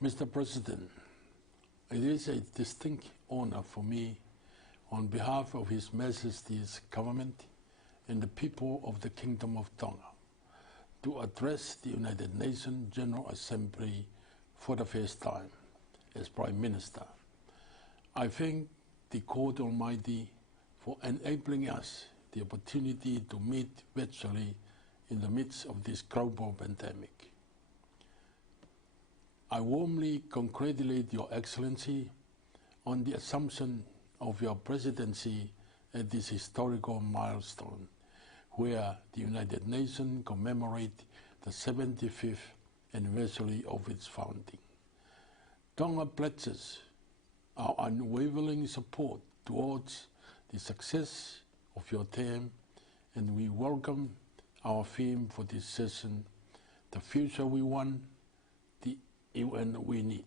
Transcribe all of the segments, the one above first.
Mr. President, it is a distinct honor for me, on behalf of His Majesty's government and the people of the Kingdom of Tonga, to address the United Nations General Assembly for the first time as Prime Minister. I thank the God Almighty for enabling us the opportunity to meet virtually in the midst of this global pandemic. I warmly congratulate Your Excellency on the assumption of your presidency at this historical milestone, where the United Nations commemorate the 75th anniversary of its founding. Tonga pledges our unwavering support towards the success of your term, and we welcome our theme for this session, The Future We Want, the UN we need,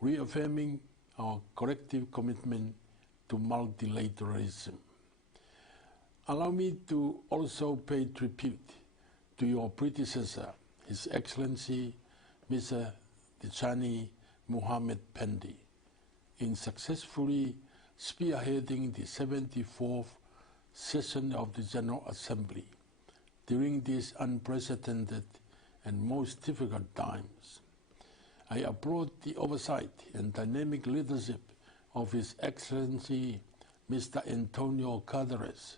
reaffirming our collective commitment to multilateralism. Allow me to also pay tribute to your predecessor, His Excellency Mr. Tijani Muhammad Pendi, in successfully spearheading the 74th session of the General Assembly during these unprecedented and most difficult times. I applaud the oversight and dynamic leadership of His Excellency Mr. Antonio Guterres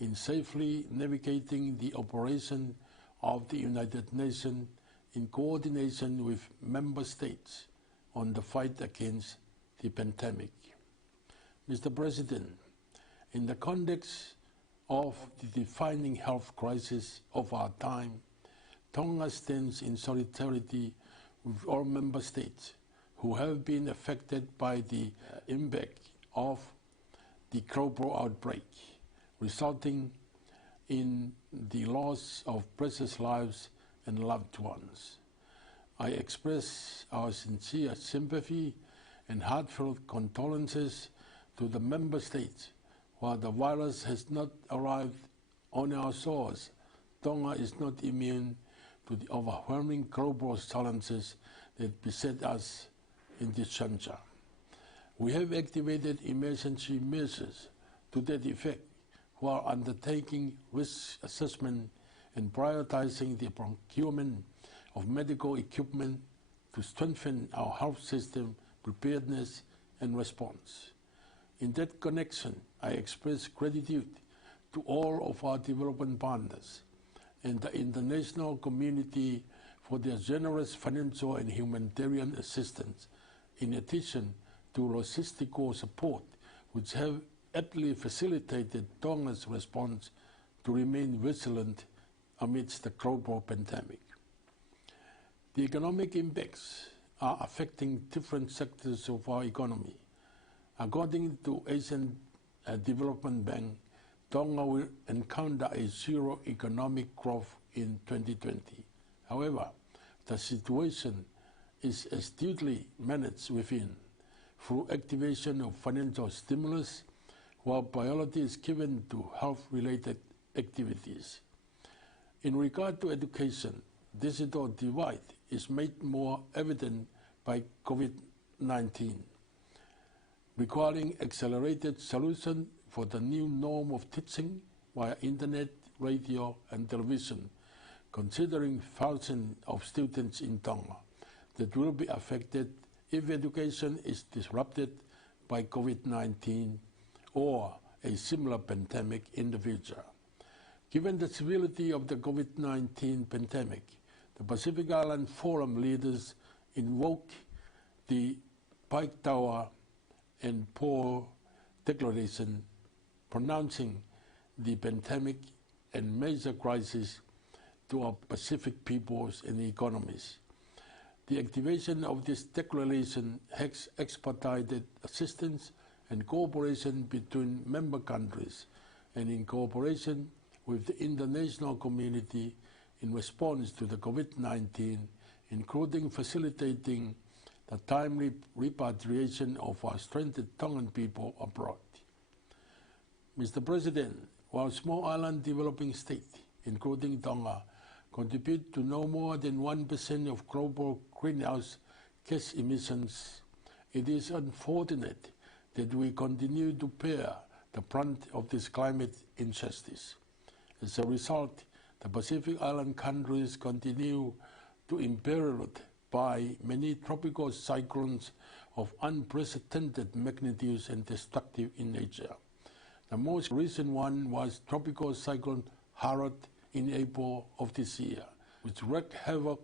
in safely navigating the operation of the United Nations in coordination with member states on the fight against the pandemic. Mr. President, in the context of the defining health crisis of our time, Tonga stands in solidarity with all member states who have been affected by the impact of the global outbreak, resulting in the loss of precious lives and loved ones. I express our sincere sympathy and heartfelt condolences to the member states. While the virus has not arrived on our shores, Tonga is not immune to the overwhelming global challenges that beset us in this juncture. We have activated emergency measures to that effect while undertaking risk assessment and prioritizing the procurement of medical equipment to strengthen our health system preparedness and response. In that connection, I express gratitude to all of our development partners and the international community for their generous financial and humanitarian assistance, in addition to logistical support, which have aptly facilitated Tonga's response to remain vigilant amidst the global pandemic. The economic impacts are affecting different sectors of our economy. According to Asian Development Bank, Tonga will encounter a zero economic growth in 2020. However, the situation is astutely managed within through activation of financial stimulus, while priority is given to health-related activities. In regard to education, digital divide is made more evident by COVID-19, requiring accelerated solution for the new norm of teaching via internet, radio, and television, considering thousands of students in Tonga that will be affected if education is disrupted by COVID-19 or a similar pandemic in the future. Given the severity of the COVID-19 pandemic, the Pacific Island Forum leaders invoked the Pike Tower and Paul Declaration, pronouncing the pandemic and major crisis to our Pacific peoples and economies. The activation of this declaration has expedited assistance and cooperation between member countries and in cooperation with the international community in response to the COVID-19, including facilitating the timely repatriation of our stranded Tongan people abroad. Mr. President, while small island developing states, including Tonga, contribute to no more than 1% of global greenhouse gas emissions, it is unfortunate that we continue to bear the brunt of this climate injustice. As a result, the Pacific Island countries continue to be imperiled by many tropical cyclones of unprecedented magnitude and destructive in nature. The most recent one was Tropical Cyclone Harold in April of this year, which wreaked havoc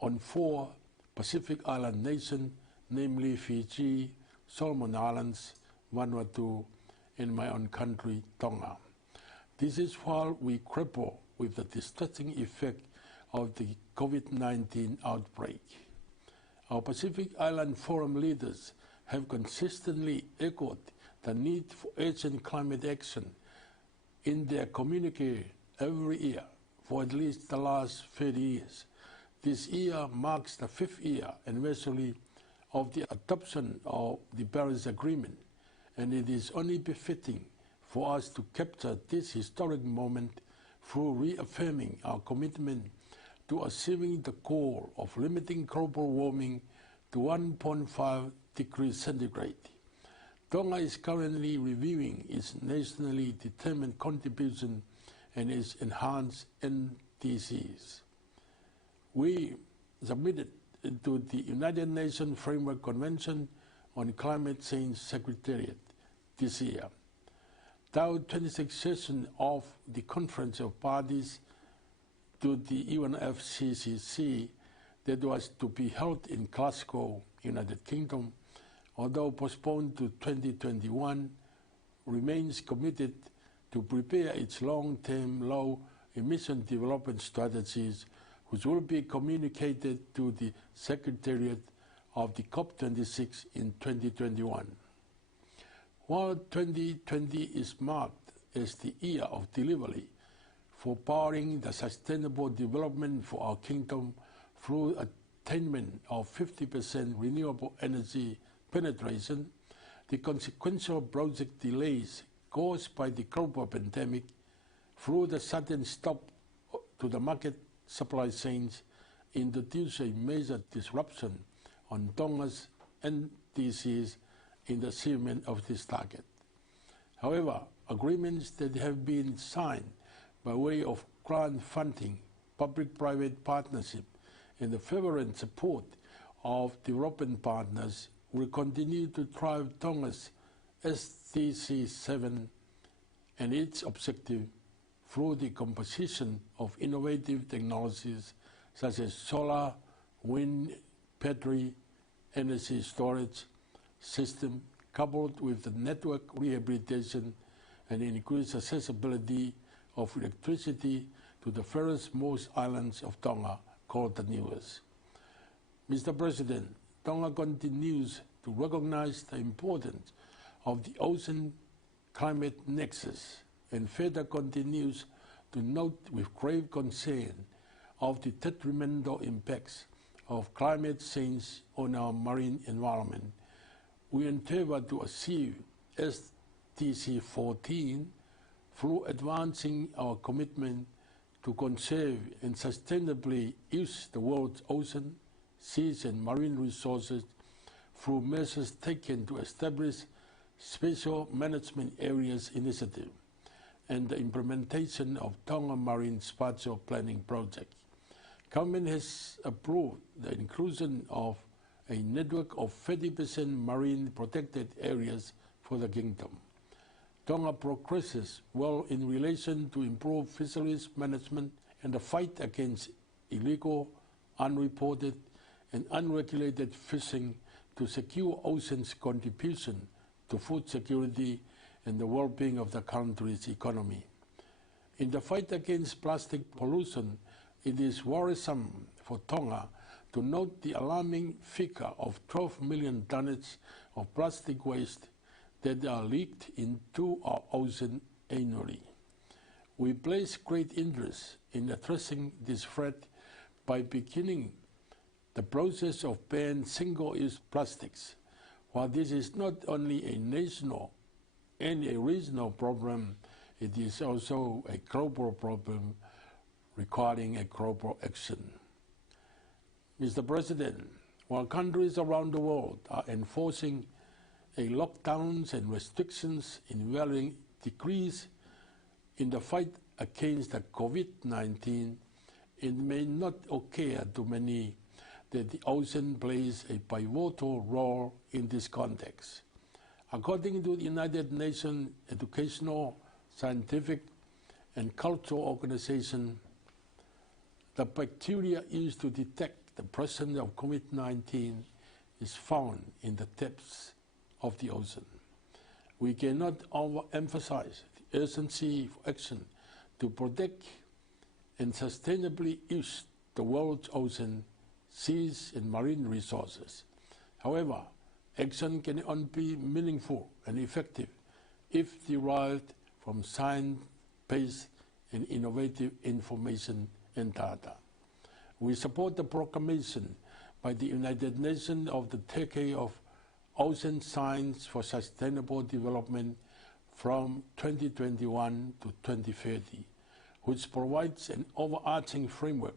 on 4 Pacific Island nations, namely Fiji, Solomon Islands, Vanuatu, and my own country, Tonga. This is while we grapple with the distressing effect of the COVID-19 outbreak. Our Pacific Island Forum leaders have consistently echoed the need for urgent climate action in their communique every year for at least the last 30 years. This year marks the 5th year anniversary of the adoption of the Paris Agreement, and it is only befitting for us to capture this historic moment through reaffirming our commitment to achieving the goal of limiting global warming to 1.5 degrees centigrade. Tonga is currently reviewing its nationally determined contribution and its enhanced NDCs. We submitted to the United Nations Framework Convention on Climate Change Secretariat this year. The 26th session of the Conference of Parties to the UNFCCC that was to be held in Glasgow, United Kingdom, although postponed to 2021, remains committed to prepare its long-term low-emission development strategies, which will be communicated to the Secretariat of the COP26 in 2021. While 2020 is marked as the year of delivery for powering the sustainable development for our kingdom through attainment of 50% renewable energy penetration, the consequential project delays caused by the global pandemic through the sudden stop to the market supply chains introduce a major disruption on Tonga's NDCs in the achievement of this target. However, agreements that have been signed by way of grant funding, public-private partnership, and the fervent support of development partners will continue to drive Tonga's SDC 7 and its objective through the composition of innovative technologies such as solar, wind, battery, energy storage system, coupled with the network rehabilitation and increased accessibility of electricity to the furthest-most islands of Tonga, called the newest. Mr. President, Tonga continues to recognize the importance of the ocean climate nexus and further continues to note with grave concern of the detrimental impacts of climate change on our marine environment. We endeavor to achieve SDC 14 through advancing our commitment to conserve and sustainably use the world's ocean, seas and marine resources through measures taken to establish Special Management Areas Initiative and the implementation of Tonga Marine Spatial Planning Project. Government has approved the inclusion of a network of 30% marine protected areas for the kingdom. Tonga progresses well in relation to improve fisheries management and the fight against illegal, unreported and unregulated fishing to secure ocean's contribution to food security and the well-being of the country's economy. In the fight against plastic pollution, it is worrisome for Tonga to note the alarming figure of 12 million tonnes of plastic waste that are leaked into our ocean annually. We place great interest in addressing this threat by beginning the process of banning single-use plastics. While this is not only a national and a regional problem, it is also a global problem requiring a global action. Mr. President, while countries around the world are enforcing lockdowns and restrictions in varying degrees in the fight against the COVID-19, it may not occur to many that the ocean plays a pivotal role in this context. According to the United Nations Educational, Scientific and Cultural Organization, the bacteria used to detect the presence of COVID-19 is found in the depths of the ocean. We cannot overemphasize the urgency for action to protect and sustainably use the world's ocean, seas, and marine resources. However, action can only be meaningful and effective if derived from science-based and innovative information and data. We support the proclamation by the United Nations of the Decade of Ocean Science for Sustainable Development from 2021 to 2030, which provides an overarching framework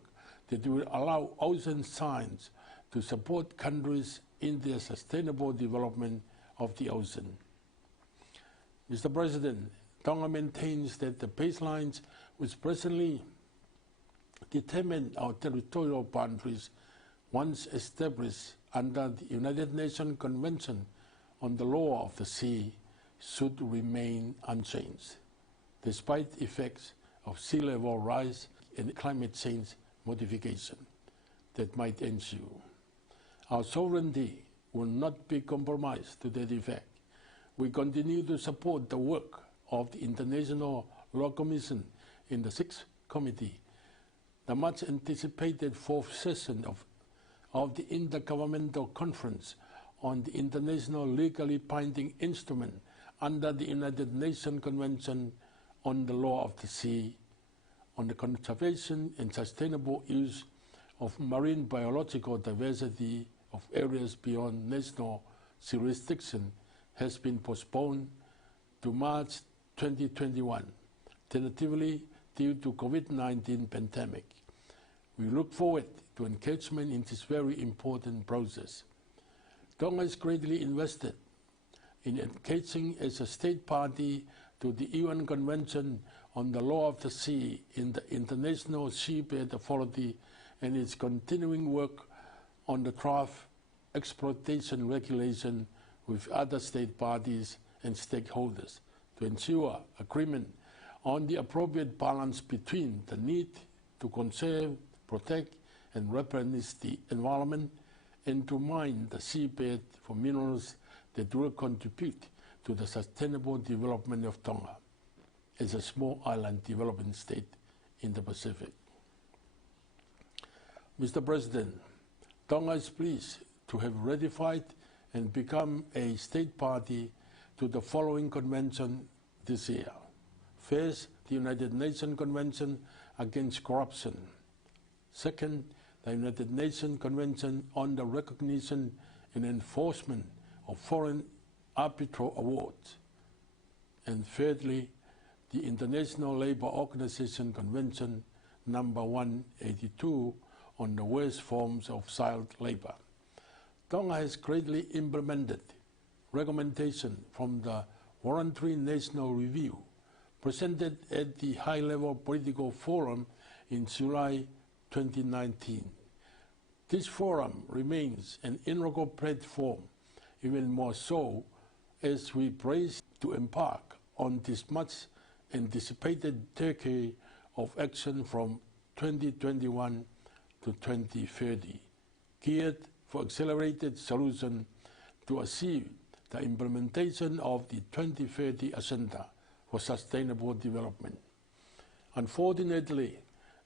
that will allow ocean science to support countries in their sustainable development of the ocean. Mr. President, Tonga maintains that the baselines which presently determine our territorial boundaries once established under the United Nations Convention on the Law of the Sea should remain unchanged, despite effects of sea level rise and climate change modification that might ensue. Our sovereignty will not be compromised to that effect. We continue to support the work of the International Law Commission in the 6th Committee, the much anticipated 4th session of the Intergovernmental Conference on the International Legally Binding Instrument under the United Nations Convention on the Law of the Sea, on the conservation and sustainable use of marine biological diversity of areas beyond national jurisdiction, has been postponed to March 2021, tentatively due to COVID-19 pandemic. We look forward to engagement in this very important process. Tonga is greatly invested in engaging as a state party to the UN Convention on the Law of the Sea in the International Seabed Authority and its continuing work on the draft exploitation regulation with other state parties and stakeholders to ensure agreement on the appropriate balance between the need to conserve, protect, and replenish the environment and to mine the seabed for minerals that will contribute to the sustainable development of Tonga as a small island developing state in the Pacific. Mr. President, Tonga is pleased to have ratified and become a state party to the following convention this year. First, the United Nations Convention Against Corruption. Second, the United Nations Convention on the Recognition and Enforcement of Foreign Arbitral Awards. And thirdly, the International Labour Organization Convention number 182 on the worst forms of child labour. Tonga has greatly implemented recommendations from the Voluntary National Review presented at the High-Level Political Forum in July 2019. This forum remains an integral platform, even more so as we brace to embark on this much anticipated decade of action from 2021 to 2030, geared for accelerated solutions to achieve the implementation of the 2030 Agenda for Sustainable Development. Unfortunately,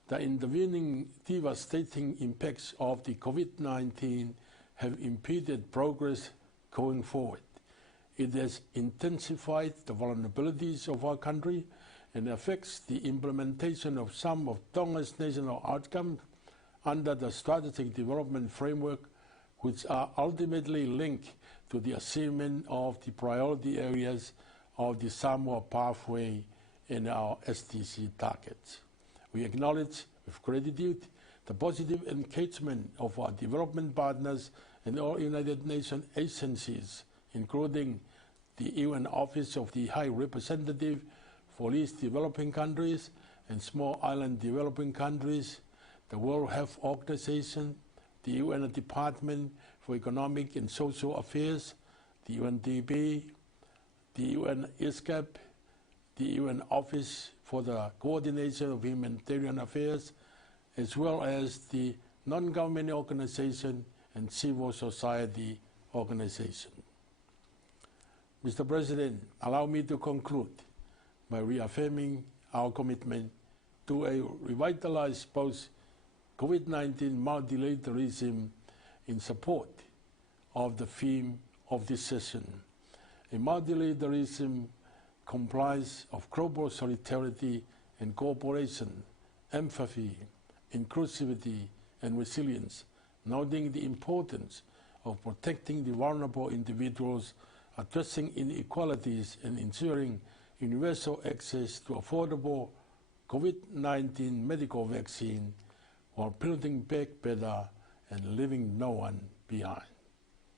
the intervening devastating impacts of the COVID-19 have impeded progress going forward. It has intensified the vulnerabilities of our country and affects the implementation of some of Tonga's national outcomes under the Strategic Development Framework, which are ultimately linked to the achievement of the priority areas of the Samoa Pathway and our SDG targets. We acknowledge with gratitude the positive engagement of our development partners and all United Nations agencies, including the UN Office of the High Representative for Least Developing Countries and Small Island Developing Countries, the World Health Organization, the UN Department for Economic and Social Affairs, the UNDP, the UN ISCAP, the UN Office for the Coordination of Humanitarian Affairs, as well as the non-government organization and civil society organization. Mr. President, allow me to conclude by reaffirming our commitment to a revitalized post-COVID-19 multilateralism in support of the theme of this session. A multilateralism comprised of global solidarity and cooperation, empathy, inclusivity, and resilience, noting the importance of protecting the vulnerable individuals, addressing inequalities, and ensuring universal access to affordable COVID-19 medical vaccine while building back better and leaving no one behind.